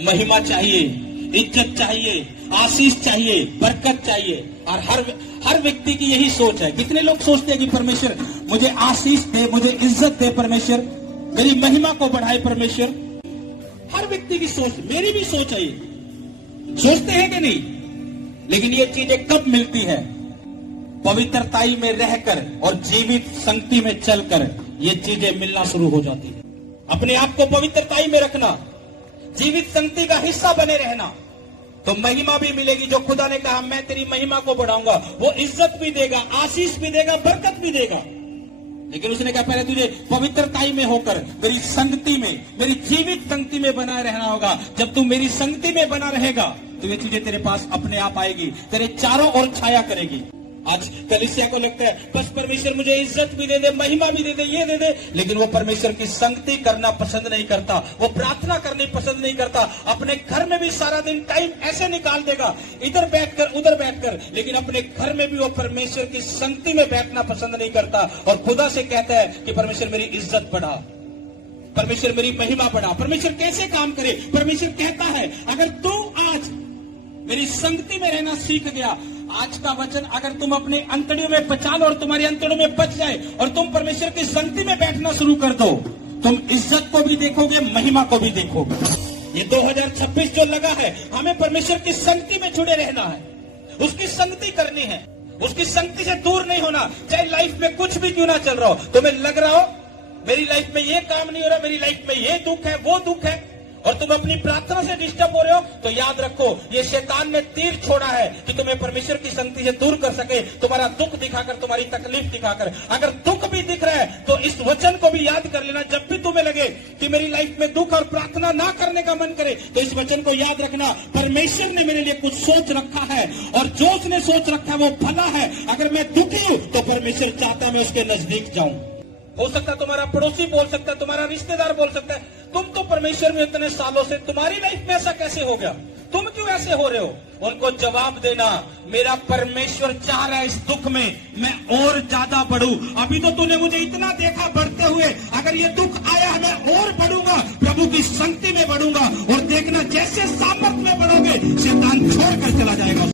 महिमा चाहिए, इज्जत चाहिए, आशीष चाहिए, बरकत चाहिए। और हर व्यक्ति की यही सोच है। कितने लोग सोचते हैं कि परमेश्वर मुझे आशीष दे, मुझे इज्जत दे, परमेश्वर मेरी महिमा को बढ़ाए परमेश्वर। हर व्यक्ति की सोच, मेरी भी सोच है ये। सोचते हैं कि नहीं? लेकिन ये चीजें कब मिलती है? पवित्रताई में रहकर और जीवित संगति में चलकर ये चीजें मिलना शुरू हो जाती है। अपने आप को पवित्रताई में रखना, जीवित संगति का हिस्सा बने रहना, तो महिमा भी मिलेगी। जो खुदा ने कहा मैं तेरी महिमा को बढ़ाऊंगा, वो इज्जत भी देगा, आशीष भी देगा, बरकत भी देगा। लेकिन उसने कहा पहले तुझे पवित्रताई में होकर मेरी संगति में, मेरी जीवित संगति में बना रहना होगा। जब तू मेरी संगति में बना रहेगा तो ये चीजें तेरे पास अपने आप आएगी, तेरे चारों ओर छाया करेगी। आज कलीसिया को लगता है बस परमेश्वर मुझे इज्जत भी दे दे, महिमा भी दे दे, ये दे दे, लेकिन वो परमेश्वर की संगति करना पसंद नहीं करता, वो प्रार्थना करनी पसंद नहीं करता। अपने घर में भी सारा दिन टाइम ऐसे निकाल देगा, इधर बैठकर उधर बैठकर, लेकिन अपने घर में भी वो परमेश्वर की संगति में बैठना पसंद नहीं करता। और खुदा से कहता है कि परमेश्वर मेरी इज्जत बढ़ा, परमेश्वर मेरी महिमा बढ़ा। परमेश्वर कैसे काम करे? परमेश्वर कहता है अगर तू आज मेरी संगति में रहना सीख गया, आज का वचन अगर तुम अपने अंतड़ियों में बचा लो और तुम्हारी अंतड़ियों में बच जाए और तुम परमेश्वर की संगति में बैठना शुरू कर दो, तुम इज्जत को भी देखोगे, महिमा को भी देखोगे। ये 2026 जो लगा है, हमें परमेश्वर की संगति में जुड़े रहना है, उसकी संगति करनी है, उसकी संगति से दूर नहीं होना। चाहे लाइफ में कुछ भी क्यों ना चल रहा हो, तुम्हें लग रहा हो मेरी लाइफ में ये काम नहीं हो रहा, मेरी लाइफ में ये दुख है, वो दुख है, और तुम अपनी प्रार्थना से डिस्टर्ब हो रहे हो, तो याद रखो ये शैतान ने तीर छोड़ा है कि तुम्हें परमेश्वर की संगति से दूर कर सके, तुम्हारा दुख दिखाकर, तुम्हारी तकलीफ दिखाकर। अगर दुख भी दिख रहा है तो इस वचन को भी याद कर लेना। जब भी तुम्हें लगे कि मेरी लाइफ में दुख और प्रार्थना ना करने का मन करे, तो इस वचन को याद रखना, परमेश्वर ने मेरे लिए कुछ सोच रखा है और जो उसने सोच रखा है वो भला है। अगर मैं दुखी हूं तो परमेश्वर चाहता मैं उसके नजदीक जाऊं। हो सकता है तुम्हारा पड़ोसी बोल सकता है, तुम्हारा रिश्तेदार बोल सकता है, तुम तो परमेश्वर में इतने सालों से, तुम्हारी लाइफ में ऐसा कैसे हो गया, तुम क्यों ऐसे हो रहे हो? उनको जवाब देना, मेरा परमेश्वर चाह रहा है इस दुख में मैं और ज्यादा बढ़ूं। अभी तो तूने मुझे इतना देखा बढ़ते हुए, अगर ये दुख आया मैं और बढ़ूंगा, प्रभु की संगति में बढ़ूंगा। और देखना जैसे सामर्थ में बढ़ोगे, शैतान छोड़कर चला जाएगा।